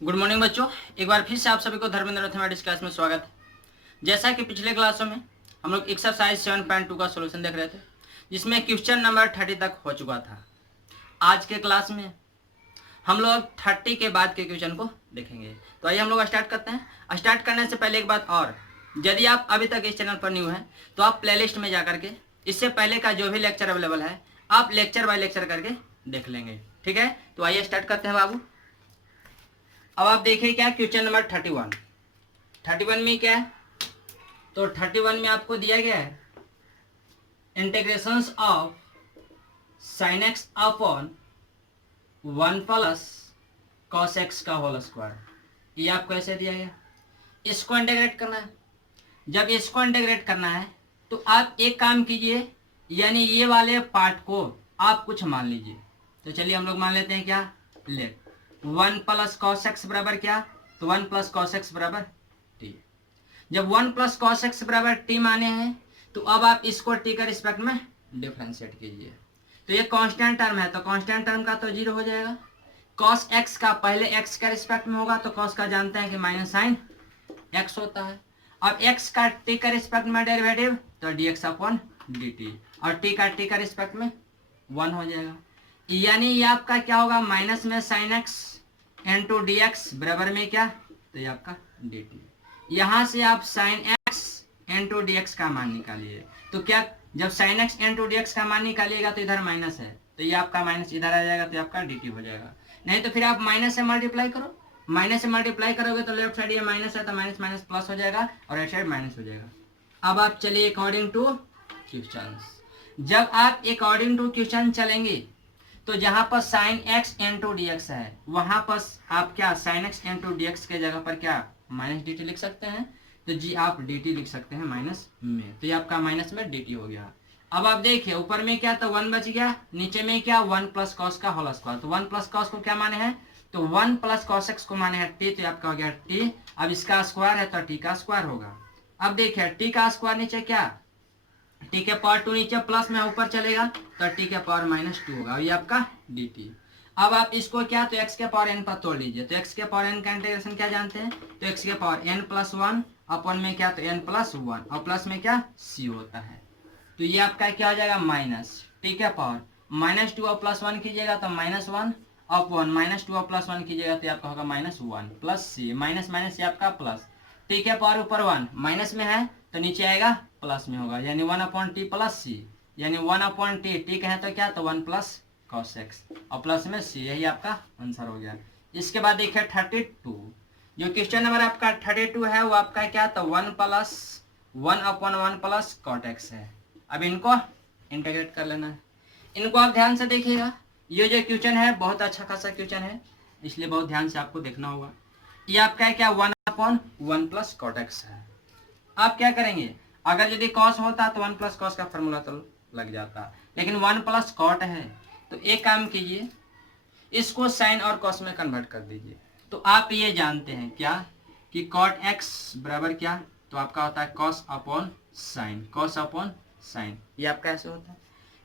Good morning बच्चों, एक बार फिर से आप सभी को धर्मेंद्र मैथमेटिक्स क्लास में स्वागत है। जैसा कि पिछले क्लासों में हम लोग एक्सरसाइज 7.2 का सॉल्यूशन देख रहे थे, जिसमें क्वेश्चन नंबर 30 तक हो चुका था। आज के क्लास में हम लोग 30 के बाद के क्वेश्चन को देखेंगे। तो आइए हम लोग स्टार्ट करते हैं। स्टार्ट करने से पहले एक बात और, यदि आप अभी तक इस चैनल पर न्यू हैं तो आप प्लेलिस्ट में जा करके इससे पहले का जो भी लेक्चर अवेलेबल है आप लेक्चर बाय लेक्चर करके देख लेंगे। ठीक है, तो आइए स्टार्ट करते हैं बाबू। अब आप देखिए क्या क्वेश्चन नंबर 31 में क्या है, तो 31 में आपको दिया गया है integrations of sine x upon 1 plus cos x का होल स्क्वायर। ये आपको ऐसे दिया गया, इसको इंटीग्रेट करना है। जब इसको इंटीग्रेट करना है तो आप एक काम कीजिए, यानी ये वाले पार्ट को आप कुछ मान लीजिए। तो चलिए हम लोग मान लेते हैं क्या, लेट 1 प्लस कॉस एक्स बराबर क्या, तो 1 प्लस कॉस एक्स बराबर टी। जब 1 प्लस कॉस एक्स बराबर टी माने हैं तो अब आप इसको टी के रिस्पेक्ट में डिफरेंशिएट कीजिए। तो ये कांस्टेंट टर्म है तो कांस्टेंट टर्म का तो जीरो हो जाएगा। कॉस एक्स का पहले एक्स के रिस्पेक्ट में होगा तो कॉस का जानते हैं कि माइनस साइन एक्स होता है। अब एक्स का टी का रिस्पेक्ट में डेरिवेटिव तो D x upon D T, और टी का रिस्पेक्ट में 1 हो जाएगा। यानी ये आपका क्या होगा, माइनस में sine x into D x बराबर में क्या, तो ये आपका डी टी। यहाँ से आप sine x into D x का मान निकालिए। तो क्या, जब sine x into D x का मान निकालिएगा तो इधर माइनस है तो ये आपका माइनस इधर आ जाएगा तो ये आपका डी टी हो जाएगा। नहीं तो फिर आप माइनस से मल्टीप्लाई करो, माइनस से मल्टीप्लाई करोगे तो लेफ्ट साइड ये माइनस है तो माइनस माइनस प्लस हो जाएगा और राइट साइड माइनस हो जाएगा। अब आप चलिए अकॉर्डिंग टू क्वेश्चन। जब आप अकॉर्डिंग टू क्वेश्चन चलेंगे तो जहां पर sine x into D x है वहां पर आप क्या sine x into D x के जगह पर क्या माइनस डी टी लिख सकते हैं। तो जी आप डी टी लिख सकते हैं माइनस में, तो ये आपका माइनस में डी टी हो गया। अब आप देखिए ऊपर में क्या, तो 1 बच गया, नीचे में क्या 1 प्लस कॉस का होल स्क्वायर। तो 1 प्लस कॉस को क्या माने हैं, तो 1 प्लस कॉस एक्स को माने हैं टी, तो आपका हो गया टी। अब इसका स्क्वायर है तो टी का स्क्वायर होगा। अब देखिए टी का स्क्वायर नीचे क्या, टी के पावर 2 नीचे प्लस में ऊपर चलेगा तो टी के पावर -2 होगा, ये आपका डी टी। अब आप इसको क्या, तो x के पावर n पर तोड़ लीजिए। तो x के पावर n का इंटीग्रेशन क्या जानते हैं, तो x के पावर n प्लस 1 अपन में क्या, तो n प्लस 1 और प्लस में क्या c होता है। तो ये आपका क्या हो जाएगा, माइनस टी के पावर -2 और प्लस 1 कीजिएगा तो -1 अपॉन -2 और प्लस 1 कीजिएगा तो आपका होगा -1 प्लस c, माइनस माइनस ये आपका प्लस। टी के पावर ऊपर 1 माइनस में है तो नीचे आएगा प्लस में होगा, यानी 1 अपॉन टी प्लस सी, यानी 1 अपॉन टी, टी कहें तो क्या, तो 1 प्लस कॉस एक्स और प्लस में सी, यही आपका आंसर हो गया। इसके बाद देखिए 32, जो क्वेश्चन नंबर आपका 32 है वो आपका क्या, तो 1 plus 1 upon 1 plus cot x है। अब इनको इंटीग्रेट कर लेना है। इनको आप ध्यान से देखिएगा, ये जो क्वेश्चन है बहुत अच्छा खासा क्वेश्चन है, इसलिए बहुत ध्यान से आपको देखना होगा। ये आपका क्या 1 अपॉन 1 प्लस कॉट एक्स है। आप क्या करेंगे, अगर यदि कॉस होता तो 1 प्लस कॉस का फॉर्मूला तो लग जाता, लेकिन 1 प्लस कॉट है तो एक काम कीजिए, इसको साइन और कॉस में कन्वर्ट कर दीजिए। तो आप ये जानते हैं क्या कि कॉट एक्स बराबर क्या, तो आपका होता है cos upon sine, cos upon sine, ये आपका ऐसे होता है।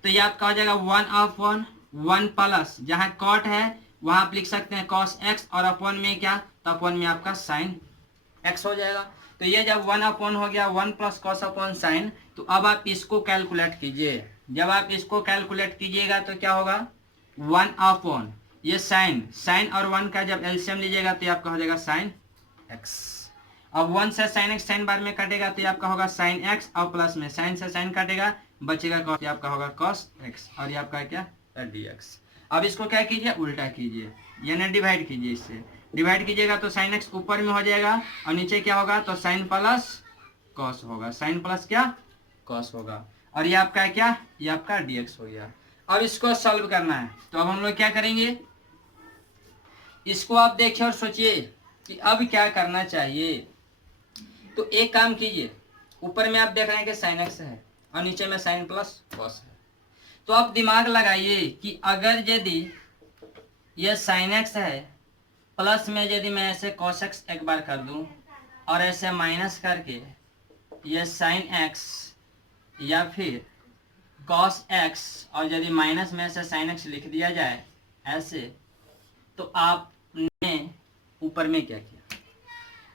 तो ये आपका हो जाएगा 1 अपॉन 1 प्लस, जहाँ कॉट है वहां आप लिख सकते हैं कॉस एक्स और अपॉन में क्या, तो अपॉन में आपका साइन एक्स हो जाएगा। तो ये जब 1 अपॉन हो गया 1 प्लस कॉस अपॉन साइन, तो अब आप इसको कैलकुलेट कीजिए। जब आप इसको कैलकुलेट कीजिएगा तो क्या होगा, 1 अपॉन ये साइन और 1 का जब एलसीएम लीजिएगा तो आपका हो जाएगा साइन एक्स। अब 1 से साइन एक्स साइन बार में कटेगा तो आपका होगा साइन एक्स और प्लस में साइन से साइन कटेगा बचेगा कॉस, आपका होगा कॉस एक्स और ये आपका क्या डी एक्स। अब इसको क्या कीजिए, उल्टा कीजिए, यानी डिवाइड कीजिए। इससे डिवाइड कीजिएगा तो साइन एक्स ऊपर में हो जाएगा और नीचे क्या होगा, तो साइन प्लस कॉस होगा, साइन प्लस क्या कॉस होगा, और ये आपका क्या, ये आपका dx हो गया। अब इसको सॉल्व करना है तो अब हम लोग क्या करेंगे, इसको आप देखिए और सोचिए कि अब क्या करना चाहिए। तो एक काम कीजिए, ऊपर में आप देख रहे हैं कि साइन एक्स है और नीचे में साइन प्लस कॉस है, तो आप दिमाग लगाइए कि अगर यदि ये साइन एक्स है प्लस में यदि मैं ऐसे कॉस एक्स एक बार कर दूं और ऐसे माइनस करके ये साइन एक्स या फिर कॉस एक्स और यदि माइनस में से साइन एक्स लिख दिया जाए ऐसे, तो आपने ऊपर में क्या किया,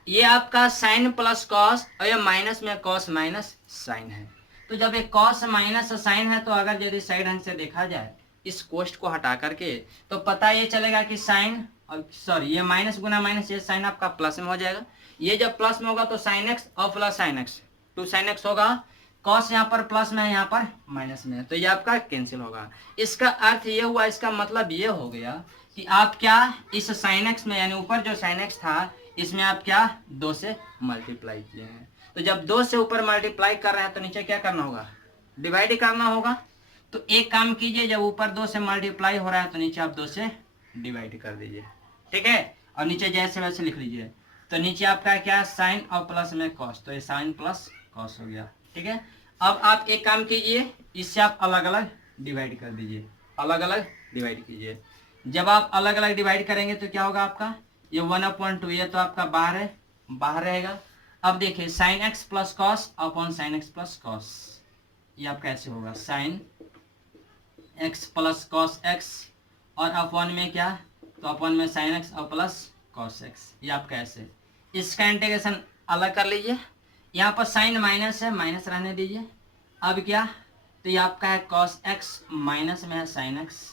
ये आपका साइन प्लस कॉस और ये माइनस में कॉस माइनस साइन है। तो जब एक कॉस माइनस साइन है तो अगर यदि सही ढंग से देखा जाए इस कोष्ट को हटा करके तो पता ये चलेगा कि साइन और सॉरी ये माइनस गुना माइनस ये साइन आपका प्लस में हो जाएगा। ये जब प्लस में होगा तो साइन एक्स और plus sine x 2 sine x होगा, कॉस यहाँ पर प्लस में है यहाँ पर माइनस में है, तो ये आपका कैंसिल होगा। इसका अर्थ ये हुआ, इसका मतलब ये हो गया कि आप क्या इस साइन एक्स में यानी ऊपर जो साइन एक्स था इसमें आप क्या 2 से मल्टीप्लाई किए हैं। तो जब 2 से ऊपर मल्टीप्लाई कर रहे हैं तो नीचे क्या करना होगा, डिवाइड करना होगा। तो एक काम कीजिए, जब ऊपर 2 से मल्टीप्लाई हो रहा है तो नीचे आप 2 से डिवाइड कर दीजिए, ठीक है, और नीचे जैसे वैसे लिख लीजिए। तो नीचे आपका क्या साइन और प्लस में कॉस, तो ये साइन प्लस कॉस हो गया, ठीक है। अब आप एक काम कीजिए, इससे आप अलग अलग डिवाइड कर दीजिए, अलग अलग डिवाइड कीजिए। जब आप अलग अलग डिवाइड करेंगे तो क्या होगा आपका, ये 1/2 ये तो आपका बाहर है, बाहर रहेगा। अब देखिए sign X plus cos upon sine X plus cos, ये आपका ऐसे होगा sign X plus cos X और अपॉन में क्या, तो अपॉन में साइन एक्स और प्लस कॉस एक्स, ये आपका ऐसे। इसका इंटीग्रेशन अलग कर लीजिए, यहाँ पर साइन माइनस है, माइनस रहने दीजिए। अब क्या, तो ये आपका है कॉस एक्स माइनस में है साइन एक्स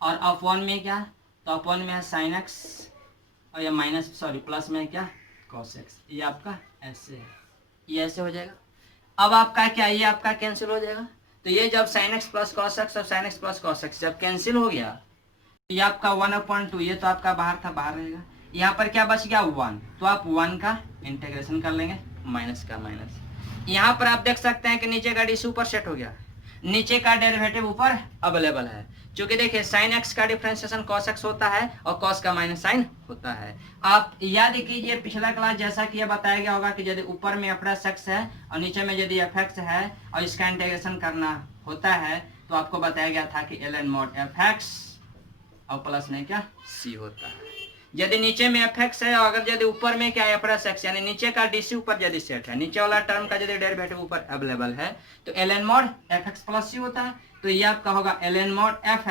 और अपॉन में क्या, तो अपॉन में है साइन एक्स और ये माइनस सॉरी प्लस में क्या कॉस एक्स, ये आपका ऐसे है, ये ऐसे हो जाएगा। अब आपका क्या, ये आपका कैंसिल हो जाएगा। तो ये जब sine X plus cos X और sine X plus cos X जब कैंसिल हो गया तो ये आपका 1/2 ये तो आपका बाहर था, बाहर रहेगा। यहाँ पर क्या बच गया 1, तो आप 1 का इंटीग्रेशन कर लेंगे, माइनस का माइनस। यहाँ पर आप देख सकते हैं कि नीचे का डीसी ऊपर सेट हो गया, नीचे का डेरिवेटिव ऊपर अवेलेबल है। क्योंकि देखिए साइन एक्स का डिफरेंशिएशन कॉस एक्स होता है और कॉस का माइनस साइन होता है। आप याद कीजिए पिछला क्लास जैसा कि यह बताया गया होगा कि यदि ऊपर में एफ एक्स है और नीचे में यदि एफ एक्स है और इसका इंटीग्रेशन करना होता है तो आपको बताया गया था कि ln mod एफ एक्स और प्लस में क्या सी होता है। यदि नीचे में एफ एक्स है और अगर यदि ऊपर में क्या एफ एक्स यानी नीचे का डीसी ऊपर यदि सेट है, नीचे वाला टर्म का यदि डेरिवेटिव ऊपर अवेलेबल है तो ln mod F X plus C होता है। तो ये आपका होगा ln mod एफ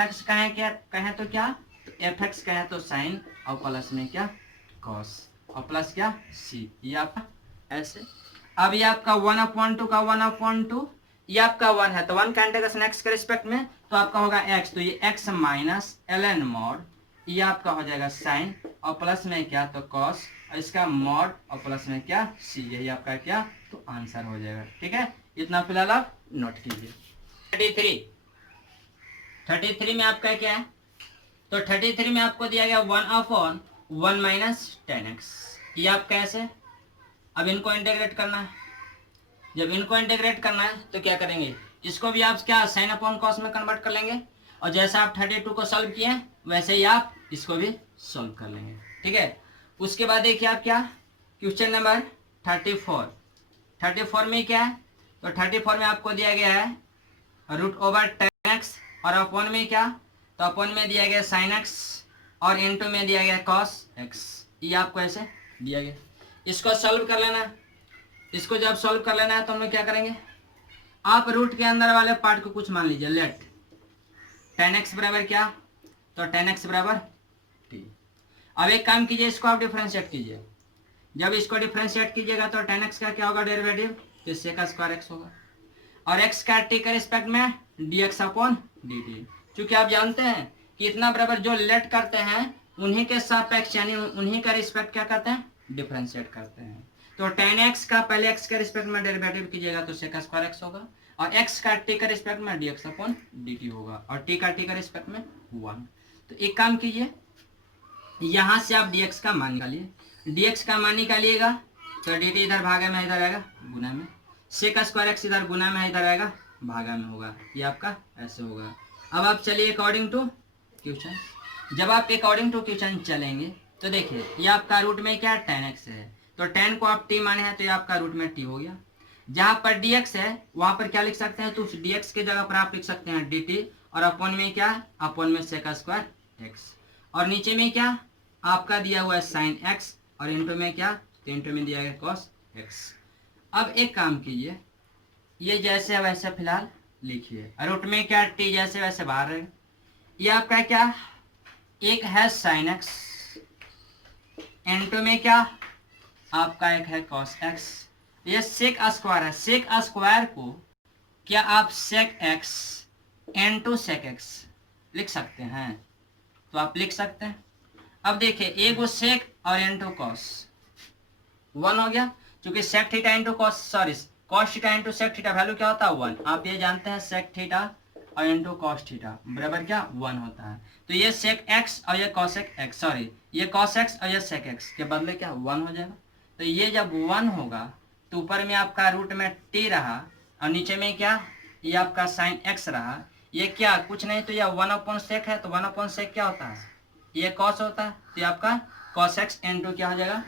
एक्स कहें क्या, कहें तो क्या, तो एफ एक्स कहें तो साइन और प्लस में क्या कॉस और प्लस क्या सी, ये आपका ऐसे। अब ये आपका 1/2 का 1/2 ये आपका 1 है तो 1 का इंटीग्रेशन x के रिस्पेक्ट में तो आपका होगा x, तो ये x माइनस ln mod ये आपका हो जाएगा साइन और प्लस में क्या तो कॉस और इसका मॉड और प्लस में क्या सी, यही आपका क्या तो आंसर हो जाएगा, ठीक है। इतना फिलहाल आप नोट कीजिए। 33 में आपका क्या है, तो 33 में आपको दिया गया 1/1 माइनस 10x, ये आप कैसे, अब इनको इंटीग्रेट करना है। जब इनको इंटीग्रेट करना है तो क्या करेंगे, इसको भी आप क्या साइन अपॉन कॉस में कन्वर्ट कर लेंगे और जैसा आप 32 को सॉल्व किए वैसे ही आप इसको भी सॉल्व कर लेंगे, ठीक है। उसके बाद देखिए आप क्या, क्वेश्चन नंबर 34 में क्या है, तो 34 में आपको दिया गया है √10x और अपॉन में क्या, तो अपॉन में दिया गया साइन एक्स और इनटू में दिया गया कॉस एक्स, ये आपको ऐसे दिया गया। इसको सॉल्व कर लेना है। इसको जब सॉल्व कर लेना है तो हम लोग क्या करेंगे, आप रूट के अंदर वाले पार्ट को कुछ मान लीजिए, लेट 10x बराबर क्या, तो 10x बराबर t। अब एक काम कीजिए, इसको आप डिफरेंशिएट कीजिए। जब इसको डिफरेंशिएट कीजिएगा तो 10x का क्या होगा डेरिवेटिव, तो इससे का स्क्वायर x होगा और x का t के रिस्पेक्ट में dx अपॉन dt। क्योंकि आप जानते हैं कि इतना बराबर जो लेट करते हैं उन्हीं के सापेक्ष यानी उन्हीं का रिस्पेक्ट क्या करते हैं, डिफरेंशिएट करते हैं। तो 10x का पहले x के रिस्पेक्ट में डेरिवेटिव कीजिएगा तो इससे का स्क्वायर x होगा और x का t के रिस्पेक्ट में dx अपॉन dt होगा और t का t के रिस्पेक्ट में 1। तो एक काम कीजिए, यहां से आप dx का मान निकालिए, dx का मान निकालिएगा तो dt इधर भागा में इधर आएगा गुना में, से का स्क्वायर x इधर गुना में इधर आएगा भागा में होगा, ये आपका ऐसे होगा। अब आप चलिए अकॉर्डिंग टू क्वेश्चन, जब आप अकॉर्डिंग टू क्वेश्चन चलेंगे तो देखिए ये आपका रूट में क्या 10x है तो 10 को आप t माने हैं तो ये आपका रूट में t हो गया। जहां पर dx है वहां पर क्या लिख सकते हैं, तो उस dx के जगह पर आप लिख सकते हैं dt और अपॉन में क्या, अपॉन में से का स्क्वायर x और नीचे में क्या आपका दिया हुआ है साइन x और इंटू में क्या, तो इंटू में दिया गया कॉस x। अब एक काम कीजिए, ये जैसे वैसे फिलहाल लिखिए, रूट में क्या t जैसे वैसे बाहर है। ये आपका क्या, एक है साइन x इनटू में क्या आपका एक है cos x। ये sec स्क्वायर है, sec स्क्वायर को क्या आप sec x into sec x लिख सकते हैं? तो आप लिख सकते हैं। अब देखिए एक वो sec और इनटू cos 1 हो गया, क्योंकि sec theta into cos cos theta into sec theta value क्या होता है 1। आप ये जानते हैं sec थीटा और इंटू cos थीटा बराबर क्या 1 होता है। तो ये sec x और ये cos x ये cos x और ये sec x के बदले क्या 1 हो जाएगा। तो ये जब 1 होगा तो ऊपर में आपका रूट में t रहा और नीचे में क्या ये आपका sin x रहा। ये क्या कुछ नहीं तो यह 1/sec है, तो 1/sec क्या होता है ये cos होता है। तो ये आपका cos x इंटू क्या हो जाएगा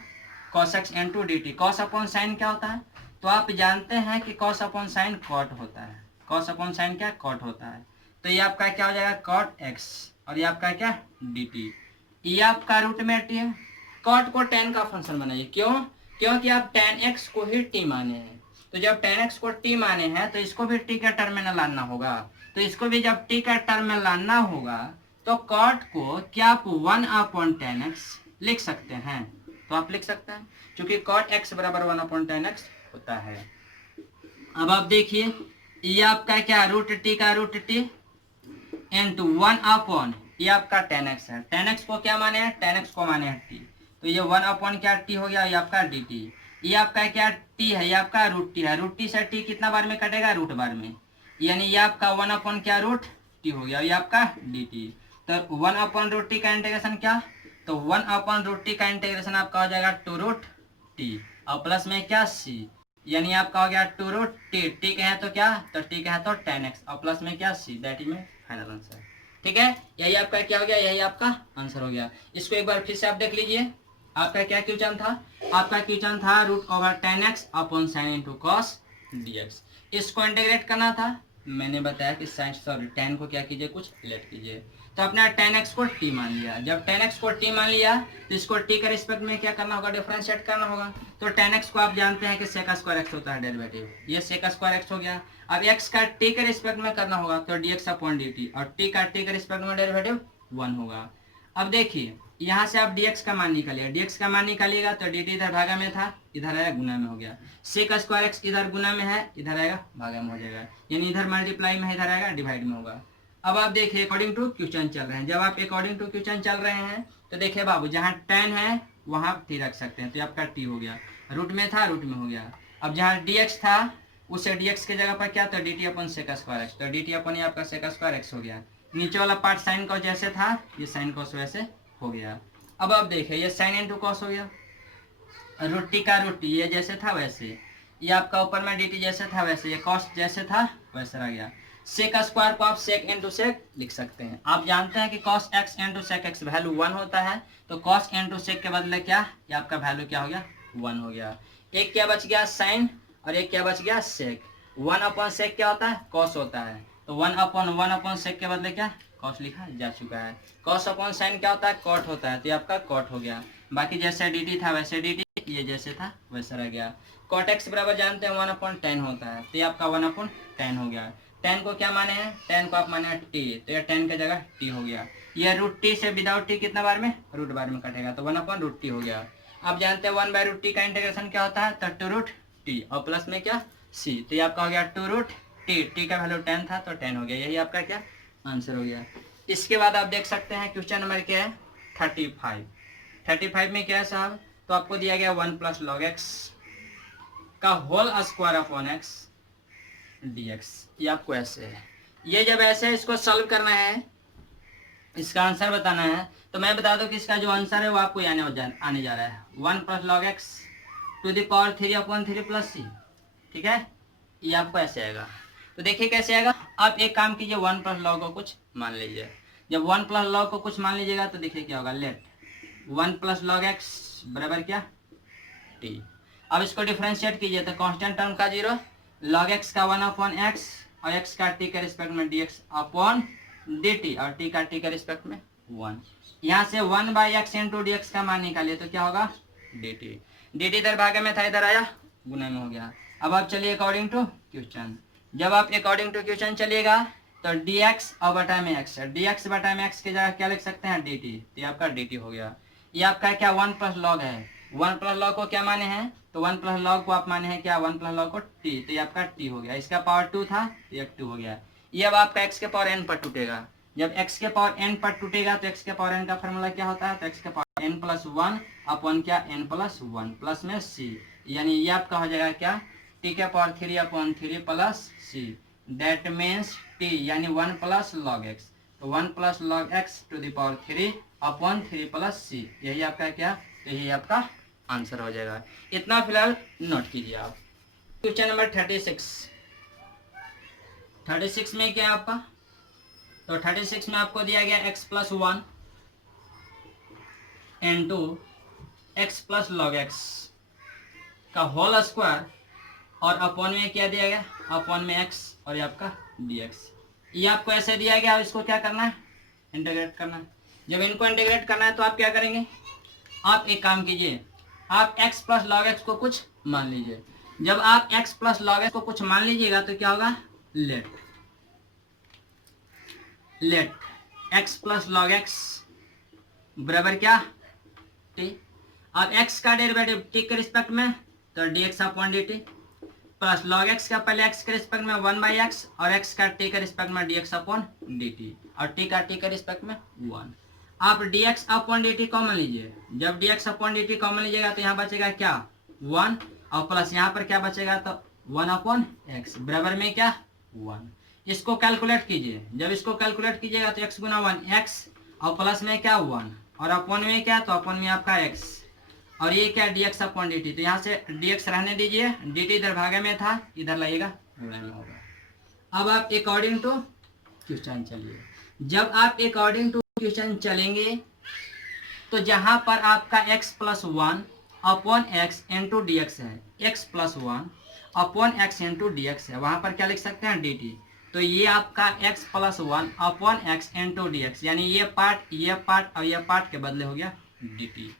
cos x into D T. cos upon sine क्या होता है? तो आप जानते हैं कि cos अपॉन साइन cot होता है। cos अपॉन साइन क्या cot होता है। तो ये आपका क्या हो जाएगा cot x और ये आपका क्या डी टी। ये आपका रूट में टी है। cot को tan का फंक्शन बनाइए, क्यों? क्योंकि आप tan x को ही t माने हैं। तो जब tan x को t माने हैं तो इसको भी t का टर्म में लाना होगा। तो इसको भी जब t का टर्म में लाना होगा तो cot को क्या आप 1/tan x लिख सकते हैं? तो आप लिख सकते हैं क्योंकि cot x बराबर 1/tan x होता है। अब आप देखिए ये आपका क्या रूट टी का रूट टी इंटू 1/, ये आपका tan x है। tan x को क्या माने हैं? tan x को माने हैं t। तो ये 1/ क्या t हो गया, ये आपका dt। ये आपका क्या t है, ये आपका रूट टी है। रूट टी से t कितना बार में कटेगा? रूट बार में, यानी ये आपका 1/ क्या रूट टी हो गया, ये आपका dt। तो 1/√t का इंटीग्रेशन क्या? तो 1/√t का इंटीग्रेशन आपका हो जाएगा 2√t और प्लस में क्या c, यानी आपका हो गया 2√t। t कहे तो क्या? तो t कहे तो tan x और प्लस में क्या c, दैट इज में फाइनल आंसर। ठीक है, यही आपका क्या हो गया, यही आपका आंसर हो गया। इसको एक बार फिर से आप देख लीजिए। आपका क्या क्वेश्चन था? आपका क्वेश्चन था √tan x upon sin into cos dx। इसको इंटीग्रेट करना था। मैंने बताया कि tan को क्या कीजिए, कुछ लेट कीजिए। तो आपने tan x को t मान लिया। जब tan x को t मान लिया तो इसको t के रिस्पेक्ट में क्या करना होगा, डिफरेंशिएट करना होगा। तो tan x को आप जानते हैं कि sec स्क्वायर x होता है डेरिवेटिव, ये sec स्क्वायर x हो गया। अब x का t के रिस्पेक्ट में करना होगा तो dx अपॉन dt और t का t के रिस्पेक्ट में डेरिवेटिव 1 होगा। अब देखिए यहाँ से आप dx का मान निकालिए, dx का मान निकालिएगा तो dt इधर भागा में था, इधर आया गुना में हो गया। sec स्क्वायर x इधर गुना में है, इधर आएगा भागा में हो जाएगा, यानी इधर मल्टीप्लाई में, इधर आएगा डिवाइड में होगा। अब आप देखिए अकॉर्डिंग टू क्वेश्चन चल रहे हैं। जब आप अकॉर्डिंग टू क्वेश्चन चल रहे हैं तो देखिए बाबू जहाँ tan है वहाँ t रख सकते हैं, तो आपका t हो गया। रूट में था, रूट में हो गया। अब जहाँ dx था उसे dx के जगह पर क्या तो dt अपन sec स्क्वायर x, तो dt अपन आपका sec स्क्वायर x हो गया। नीचे वाला पार्ट साइन कॉस जैसे था ये साइन कॉस वैसे हो गया। अब आप देखिए ये साइन इंटू कॉस हो गया, रूट टी का रूट टी ये जैसे था वैसे, ये आपका ऊपर में dt जैसे था वैसे, ये कॉस जैसे था वैसे रह गया। सेक स्क्वायर को आप सेक इंटू सेक लिख सकते हैं। आप जानते हैं कि cos x into sec x value 1 होता है, तो cos इंटू सेक के बदले क्या ये आपका वैल्यू क्या हो गया 1 हो गया। एक क्या बच गया साइन और एक क्या बच गया सेक। 1/sec क्या होता है cos होता है, तो 1/1/sec के बदले क्या cos लिखा जा चुका है। cos अपॉन साइन क्या होता है cot होता है, तो ये आपका cot हो गया। बाकी जैसे dt था वैसे dt, ये जैसे था वैसा रह गया। cot x बराबर जानते हैं 1/10 होता है, तो ये आपका 1/10 हो गया। tan को क्या माने हैं, tan को आप माने हैं t, तो ये tan की जगह t हो गया। ये रूट टी से विदाउट t कितना बार में रूट बार में कटेगा, तो 1/√t हो गया। आप जानते हैं 1/√t का इंटीग्रेशन क्या होता है, तो 2√t और प्लस में क्या c, तो ये आपका हो गया 2√t। t का वैल्यू 10 था तो 10 हो गया, यही आपका क्या आंसर हो गया। इसके बाद आप देख सकते हैं क्वेश्चन नंबर क्या है 35 में क्या है साहब, तो आपको दिया गया 1 + log x का whole square upon x dx। ये आपको ऐसे है, ये जब ऐसे है इसको सॉल्व करना है, इसका आंसर बताना है। तो मैं बता दूं कि इसका जो आंसर है वो आपको आने जा रहा है 1 + log x to the power 3/3 + c। ठीक है, ये आपको ऐसे आएगा। तो देखिए कैसे आएगा, आप एक काम कीजिए 1 + log को कुछ मान लीजिए। जब 1 + log को कुछ मान लीजिएगा तो देखिए क्या होगा, लेट 1 + log x बराबर क्या t। अब इसको डिफरेंशिएट कीजिए तो कांस्टेंट टर्म का 0, log x का 1/x और x का t के रिस्पेक्ट में dx अपॉन dt और t का t के रिस्पेक्ट में 1। यहाँ से 1/x इंटू dx का मान निकालिए तो क्या होगा dt। dt इधर भागे में था, इधर आया गुना में हो गया। अब आप चलिए अकॉर्डिंग टू क्वेश्चन। जब आप अकॉर्डिंग टू क्वेश्चन चलिएगा तो dx और बटा में x है, dx बटा में x की जगह क्या लिख सकते हैं dt, तो आपका dt हो गया। ये आपका क्या 1 प्लस लॉग है, 1 प्लस लॉग को क्या माने हैं, तो 1 प्लस लॉग को आप माने हैं क्या 1 प्लस लॉग को टी, तो ये आपका टी हो गया, इसका पावर 2 था, ये 2 हो गया। ये अब आपका x के पावर n पर टूटेगा, जब x के पावर n पर टूटेगा तो x के पावर n का फॉर्मूला क्या होता है, तो x के पावर n प्लस 1 अपॉन क्या n प्लस 1 प्लस में c, यानी ये आपका हो जाएगा क्या t के power 3 upon 3 plus c, that means t यानी 1 प्लस लॉग x, तो 1 plus log x to the power 3 upon 3 plus c, यही आपका क्या, यही आपका आंसर हो जाएगा। इतना फिलहाल नोट कीजिए आप। क्वेश्चन नंबर 36 में क्या है आपका, तो 36 में आपको दिया गया x plus 1 into x plus log x का होल स्क्वायर और अपॉन में क्या दिया गया, अपॉन में x और ये आपका dx, ये आपको ऐसे दिया गया, इसको क्या करना है, इंटीग्रेट करना है। जब इनको इंटीग्रेट करना है तो आप क्या करेंगे, आप एक काम कीजिए, आप x प्लस लॉग एक्स को कुछ मान लीजिए। जब आप x प्लस लॉग एक्स को कुछ मान लीजिएगा तो क्या होगा, let x plus log x बराबर क्या t, अब x का डेरिवेटिव t के रिस्पेक्ट में तो dx upon dt plus log x का पहले x के रिस्पेक्ट में 1/x और x का t के रिस्पेक्ट में dx अपॉन dt और t का t के रिस्पेक्ट में 1। आप dx अपॉन dt कॉमन लीजिए, जब dx अपॉन dt कॉमन लीजिएगा तो यहाँ बचेगा क्या 1 और प्लस यहाँ पर क्या बचेगा तो 1 अपॉन x बराबर में क्या 1। इसको कैलकुलेट कीजिए, जब इसको कैलकुलेट कीजिएगा तो x गुना 1 x और प्लस में क्या 1 और अपॉन में क्या, तो अपॉन में आपका x और ये क्या dx अपॉन dt, तो यहाँ से dx रहने दीजिए, dt इधर भागे में था इधर लगेगा गुणा में होगा। अब आप अकॉर्डिंग टू क्वेश्चन चलिए, जब आप अकॉर्डिंग टू क्वेश्चन चलेंगे तो जहां पर आपका x plus 1 upon x into D x है, x plus 1 upon x into D x है, वहां पर क्या लिख सकते हैं dt, तो ये आपका x plus 1 upon x into D x, यानी ये पार्ट और ये पार्ट के बदले हो गया dt।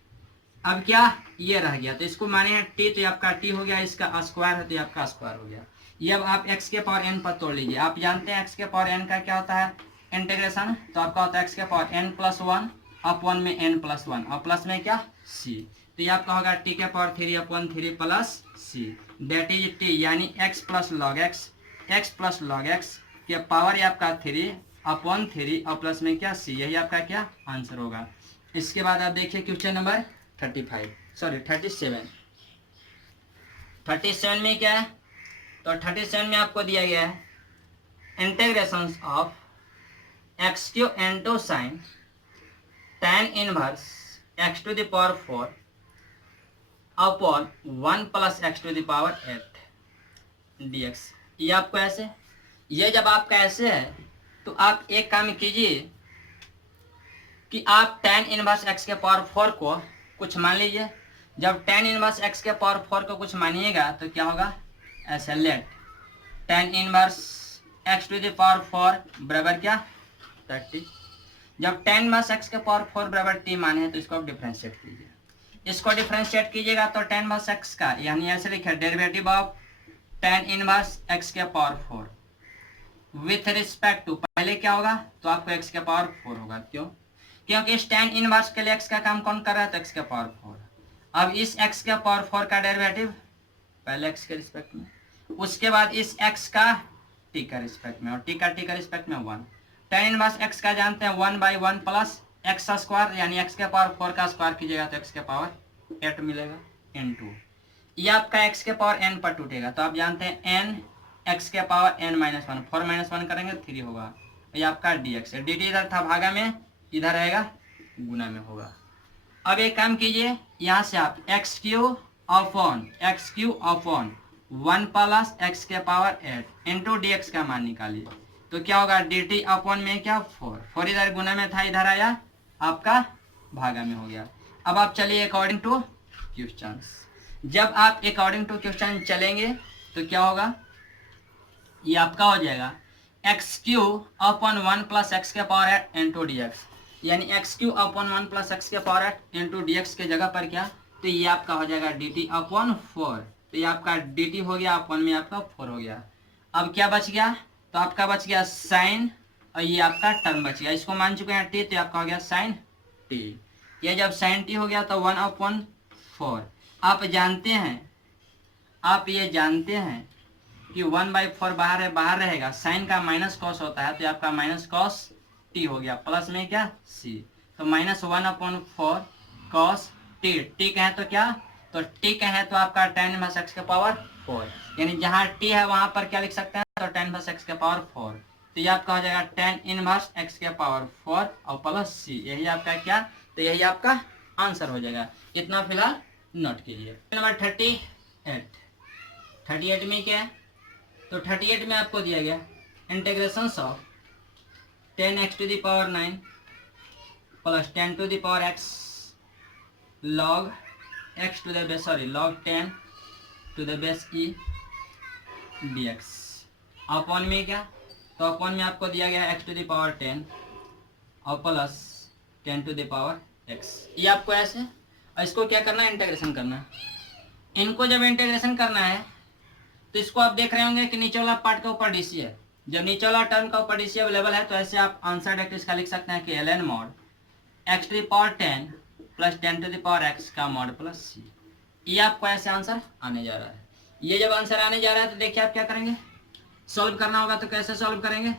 अब क्या ये रह गया, तो इसको माने हैं t, तो ये आपका t हो गया, इसका स्क्वायर है तो ये आपका स्क्वायर हो गया। ये अब आप x के पावर n पर तोड़ लीजिए, आप जानते हैं x के पावर n का क्या होता है इंटीग्रेशन, तो आपका होता है x के पावर n प्लस 1 अपॉन में n प्लस 1 और प्लस में क्या c, तो ये आपका होगा t के power 3 upon 3 plus c, that is t यानी x प्लस लॉग x के पावर ये आपका 3 अपॉन 3 और प्लस में क्या c, यही आपका क्या आंसर होगा। इसके बाद आप देखिए क्वेश्चन नंबर 37 में क्या है, तो 37 में आपको दिया गया है integration of x cube into sine tan inverse x to the power 4 upon 1 plus x to the power 8 dx। ये आपको ऐसे, ये जब आपका ऐसे है तो आप एक काम कीजिए कि आप tan इनवर्स x के पावर 4 को कुछ मान लीजिए। जब tan इनवर्स x के पावर 4 को कुछ मानिएगा तो क्या होगा, ऐसे let tan inverse x to the power 4 बराबर क्या 30। जब tan इनवर्स x के पावर 4 बराबर t माने हैं तो इसको आप डिफरेंशिएट कीजिए, इसको डिफरेंशिएट कीजिएगा तो tan इनवर्स x का यानी ऐसे लिखे derivative of tan inverse x के पावर 4 विथ रिस्पेक्ट टू, पहले क्या होगा तो आपको x के पावर 4 होगा, क्यों, क्योंकि इस tan इनवर्स के लिए x का काम कौन कर रहा है तो x के पावर 4। अब इस x के पावर 4 का डेरिवेटिव पहले x के रिस्पेक्ट में, उसके बाद इस x का t का रिस्पेक्ट में और t का रिस्पेक्ट में 1। tan इनवर्स x का जानते हैं 1/1 प्लस एक्स स्क्वायर, यानी x के पावर 4 का स्क्वायर कीजिएगा तो x के पावर 8 मिलेगा इनटू ये आपका x के पावर n पर टूटेगा, तो आप जानते हैं n x के पावर n-1 4 -1 करेंगे 3 होगा, ये आपका dx है, dt इधर था भागा में, इधर रहेगा गुना में होगा। अब एक काम कीजिए, यहाँ से आप x Q upon 1 plus x के पावर 8 इंटू डी एक्स का मान निकालिए, तो क्या होगा dt अपॉन में क्या 4 इधर गुना में था इधर आया आपका भागा में हो गया। अब आप चलिए अकॉर्डिंग टू क्वेश्चन, जब आप अकॉर्डिंग टू क्वेश्चन चलेंगे तो क्या होगा, ये आपका हो जाएगा x Q upon 1 plus x के पावर 8 इंटू डी एक्स, यानी x Q upon 1 plus x के पावर 8 इंटू डी एक्स के जगह पर क्या, तो ये आपका हो जाएगा dt अपॉन 4, तो ये आपका dt हो गया अपॉन में आपका 4 हो गया। अब क्या बच गया, तो आपका बच गया साइन और ये आपका टर्म बच गया, इसको मान चुके हैं t, तो आपका हो गया साइन t। ये जब साइन टी हो गया तो 1/4। आप ये जानते हैं कि 1/4 बाहर रहेगा, साइन का माइनस कॉस होता है, तो ये आपका माइनस कॉस टी हो गया, प्लस में क्या सी, तो -1/4 कॉस टी। टी कहें तो क्या, तो टी कहें तो आपका tan इनवर्स x के पावर 4, यानी जहां टी है वहां पर क्या लिख सकते हैं, तो tan इनवर्स x के पावर 4। तो ये आपका हो जाएगा tan इनवर्स x के पावर 4 और प्लस सी, यही आपका क्या, तो यही आपका आंसर हो जाएगा। इतना फिलहाल नोट कीजिए। नंबर 38 में क्या है, तो 38 में आपको दिया गया integration of 10x⁹ plus 10x log log 10 e dx upon में क्या, तो अपॉन में आपको दिया गया x⁻10 और प्लस 10x। ये आपको ऐसे, और इसको क्या करना है, इंटीग्रेशन करना है। इनको जब इंटीग्रेशन करना है तो इसको आप देख रहे होंगे कि नीचे वाला पार्ट का ऊपर डीसी है, जब नीचे वाला टर्म का ऊपर डीसी अवेलेबल है तो ऐसे आप आंसर डायरेक्ट इसका लिख सकते हैं कि ln mod x⁻10 plus 10x का मॉड प्लस सी। ये आपको ऐसे आंसर आने जा रहा है। ये जब आंसर आने जा रहा है तो देखिए आप क्या करेंगे, सॉल्व करना होगा। तो कैसे सॉल्व करेंगे,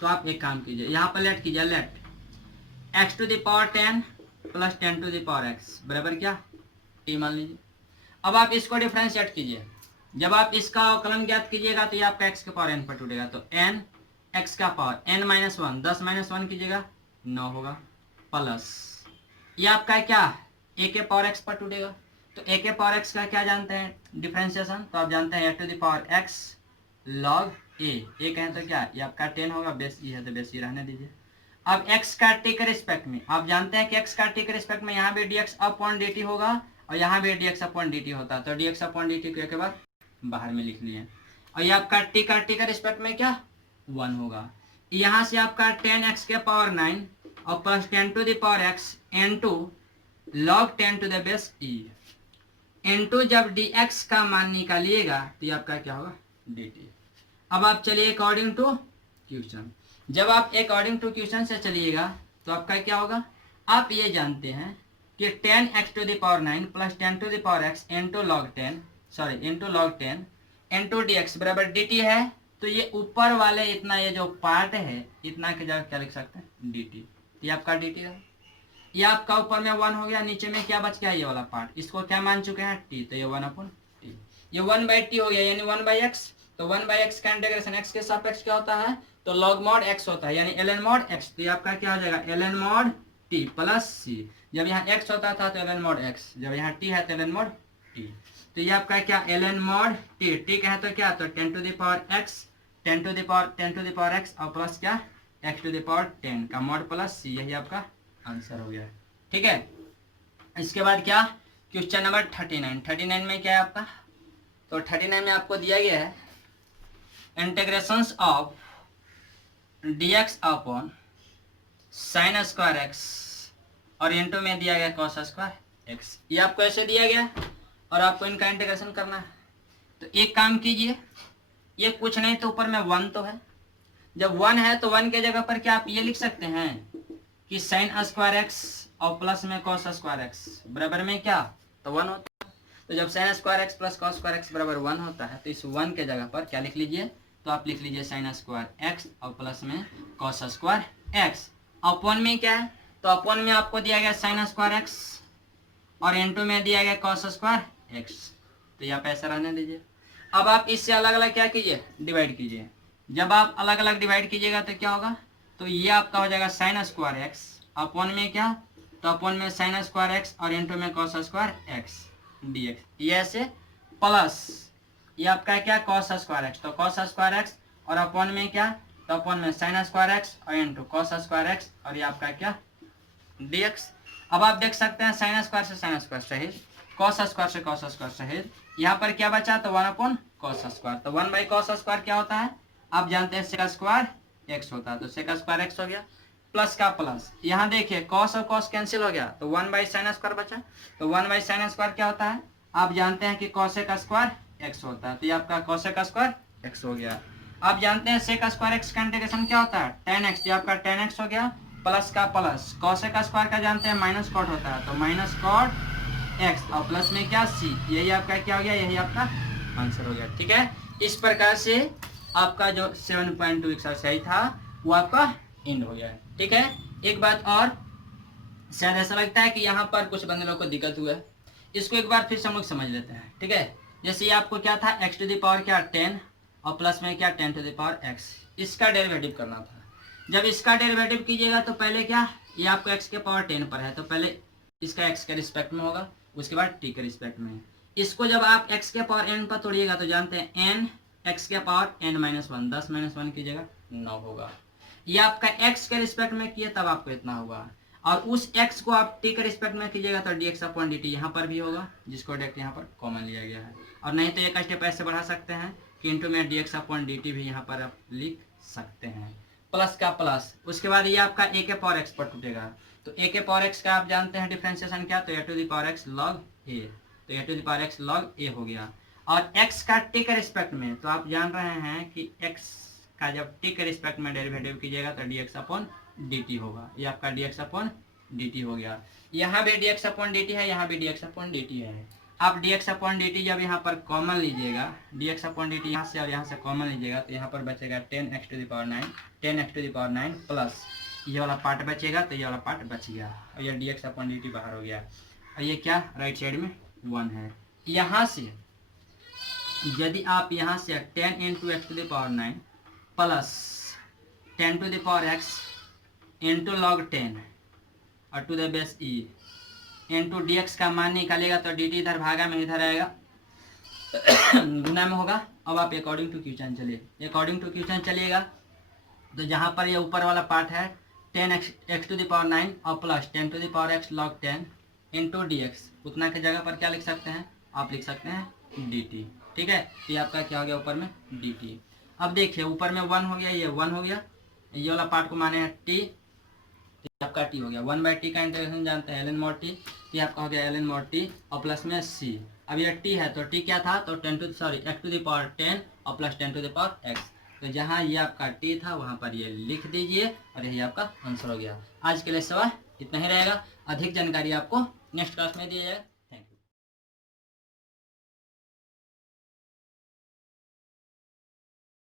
तो आप एक काम कीजिए, यहाँ पर लेट कीजिए, लेट x⁻10 प्लस 10x बराबर क्या टी मान लीजिए। अब आप इसको डिफरेंशिएट कीजिए, जब आप इसका अवकलन ज्ञात कीजिएगा तो ये आपका x के पावर n पर टूटेगा, तो n x का पावर n-1 10 -1 कीजिएगा 9 होगा, प्लस ये आपका क्या a के पावर x पर टूटेगा, तो a के पावर x का क्या जानते हैं डिफरेंशिएशन, तो आप जानते हैं a⁻x log a कहें तो क्या, ये आपका 10 होगा, बेस ई है तो बेस ई रहने दीजिए। अब x का t के रिस्पेक्ट में आप जानते हैं कि x का t के रिस्पेक्ट में यहाँ भी dx/dt होगा और यहाँ भी dx/dt होता है, तो dx/dt के बाद बाहर में लिख लिए। और ये आपका t का रिस्पेक्ट में क्या 1 होगा। यहाँ से आपका 10x के पावर 9 और plus 10x into log 10 e into जब dx का मान निकालिएगा तो ये आपका क्या होगा dt। अब आप चलिए अकॉर्डिंग टू क्वेश्चन, जब आप अकॉर्डिंग टू क्वेश्चन से चलिएगा तो आपका क्या होगा, आप ये जानते हैं कि 10x⁹ plus 10x into log 10 into dx बराबर dt है, तो ये ऊपर वाले इतना ये जो पार्ट है इतना के जगह क्या लिख सकते हैं dt, ये आपका dt है। ये आपका ऊपर में 1 हो गया, नीचे में क्या बच गया ये वाला पार्ट, इसको क्या मान चुके हैं t, तो ये 1/t, ये 1/t हो गया यानी 1/x। तो 1/x का इंटीग्रेशन x के सापेक्ष क्या होता है, तो log mod x होता है यानी ln mod x, तो ये आपका क्या हो जाएगा ln mod t plus c। जब यहाँ x होता था तो ln mod x, जब यहाँ t है तो ln mod t, तो ये आपका क्या ln mod t, t कहे तो क्या, तो 10x और प्लस क्या x⁻10 का मॉड प्लस c, यही आपका आंसर हो गया। ठीक है, इसके बाद क्या क्वेश्चन नंबर 39 में क्या है आपका, तो 39 में आपको दिया गया है integrations of dx upon sin square x और इनटू में दिया गया cos स्क्वायर x। ये आपको ऐसे दिया गया और आपको इनका इंटीग्रेशन करना है। तो एक काम कीजिए, ये कुछ नहीं तो ऊपर में 1 तो है, जब 1 है तो 1 के जगह पर क्या आप ये लिख सकते हैं कि sin स्क्वायर x और प्लस में cos स्क्वायर x बराबर में क्या, तो 1 होता है। तो जब sin square x plus cos square x बराबर 1 होता है तो इस 1 के जगह पर क्या लिख लीजिए, तो आप लिख लीजिए sin स्क्वायर x और प्लस में cos स्क्वायर x। अपॉन में क्या है, तो अपॉन में आपको दिया गया sin स्क्वायर x और इनटू में दिया गया cos स्क्वायर x, तो यहाँ पे ऐसा रहने दीजिए। अब आप इससे अलग अलग क्या कीजिए, डिवाइड कीजिए। जब आप अलग अलग डिवाइड कीजिएगा तो क्या होगा, तो ये आपका हो जाएगा sin स्क्वायर x अपॉन में क्या, तो अपॉन में sin स्क्वायर x और इनटू में cos स्क्वायर x dx, ये ऐसे प्लस ये आपका क्या cos स्क्वायर x, तो cos स्क्वायर x और अपॉन में क्या, तो अपॉन में sin स्क्वायर x और इनटू cos स्क्वायर x और ये आपका क्या dx। अब आप देख सकते हैं sin स्क्वायर से sin स्क्वायर सहित, cos स्क्वायर से cos स्क्वायर सहित, यहाँ पर क्या बचा, तो 1/cos स्क्वायर, तो 1/cos स्क्वायर क्या होता है आप जानते हैं sec स्क्वायर x होता है, तो sec स्क्वायर x हो गया प्लस का प्लस। यहाँ देखिए cos और cos कैंसिल हो गया तो 1/sin स्क्वायर बचा, तो 1/sin स्क्वायर क्या होता है आप जानते हैं कि cosec स्क्वायर x होता है, तो ये आपका cosec स्क्वायर x हो गया। आप जानते हैं sec स्क्वायर x का इंटीग्रेशन क्या होता है tan x, ये आपका tan x हो गया प्लस का प्लस, कॉसेक स्क्वायर का जानते हैं माइनस कॉट होता है, तो माइनस कॉट एक्स और प्लस में क्या सी, यही आपका क्या हो गया, यही आपका आंसर हो गया। ठीक है, इस प्रकार से आपका जो 7.2 एक्सरसाइज था वो आपका एंड हो गया है। ठीक है, एक बात और, शायद ऐसा लगता है कि यहाँ पर कुछ बंदे लोग को दिक्कत हुआ है, इसको एक बार फिर से हम लोग समझ लेते हैं। ठीक है, जैसे ये आपको क्या था, x टू द पावर क्या 10 और प्लस में क्या 10 टू द पावर x, इसका डेरिवेटिव करना था। जब इसका डेरिवेटिव कीजिएगा तो पहले क्या, ये आपको x के पावर 10 पर है तो पहले इसका x के रिस्पेक्ट में होगा, उसके बाद t के रिस्पेक्ट में। इसको जब आप x के पावर n पर तोड़िएगा तो जानते हैं n x के पावर n माइनस 1, 10 माइनस 1 कीजिएगा 9 होगा। ये आपका x के रिस्पेक्ट में किए तब आपको इतना होगा, और उस x को आप t के रिस्पेक्ट में कीजिएगा तो dx अपॉन dt यहाँ पर भी होगा, जिसको डायरेक्ट यहाँ पर कॉमन लिया गया है। और नहीं तो एक स्टेप ऐसे बढ़ा सकते हैं कि इंटू में dx अपॉन dt भी यहाँ पर आप लिख सकते हैं, प्लस का प्लस। उसके बाद ये आपका a के पावर x पर टूटेगा, तो a के पावर x का आप जानते हैं डिफ्रेंसिएशन क्या, तो a to the power x log a, तो a to the power x log a हो गया। और x का t के रिस्पेक्ट में तो आप जान रहे हैं कि x का जब t के रिस्पेक्ट में डेरिवेटिव कीजिएगा तो dx अपॉन dt होगा, ये आपका dx अपॉन dt हो गया। यहाँ भी dx अपॉन dt है, यहाँ भी dx अपॉन dt है। आप dx अपॉन dt जब यहाँ पर कॉमन लीजिएगा, dx अपॉन dt यहाँ से और यहाँ से कॉमन लीजिएगा तो यहाँ पर बचेगा 10x to the power 9, 10x to the power 9 plus ये वाला पार्ट बचेगा, तो ये वाला पार्ट बच गया और ये dx अपॉन dt बाहर हो गया। और ये क्या राइट साइड में 1 है। यहाँ से यदि आप यहाँ से 10 into x to the power 9 plus 10 to the power x into log 10 और to the base e into dx का मान निकालेगा तो dt इधर भागा में इधर आएगा गुना में होगा। अब आप अकॉर्डिंग टू क्वेश्चन चलिए, अकॉर्डिंग टू क्वेश्चन चलिएगा तो जहाँ पर ये ऊपर वाला पार्ट है 10x टू द पावर 9 और plus 10 to the power x log 10 into dx, उतना के जगह पर क्या लिख सकते हैं, आप लिख सकते हैं dt। ठीक है, तो ये आपका क्या हो गया ऊपर में dt। अब देखिए ऊपर में 1 हो गया, ये 1 हो गया, ये वाला पार्ट को माने हैं t, तो आपका t हो गया 1/t का इंटीग्रेशन जानते हैं ln mod t, तो आपका हो गया ln mod t और प्लस में c। अब ये t है तो t क्या था, तो x टू द पावर 10 और plus 10 to the power x, तो जहाँ ये आपका t था वहाँ पर ये लिख दीजिए और यही आपका आंसर हो गया। आज के लिए सवाल इतना ही रहेगा, अधिक जानकारी आपको नेक्स्ट क्लास में दिया जाएगा।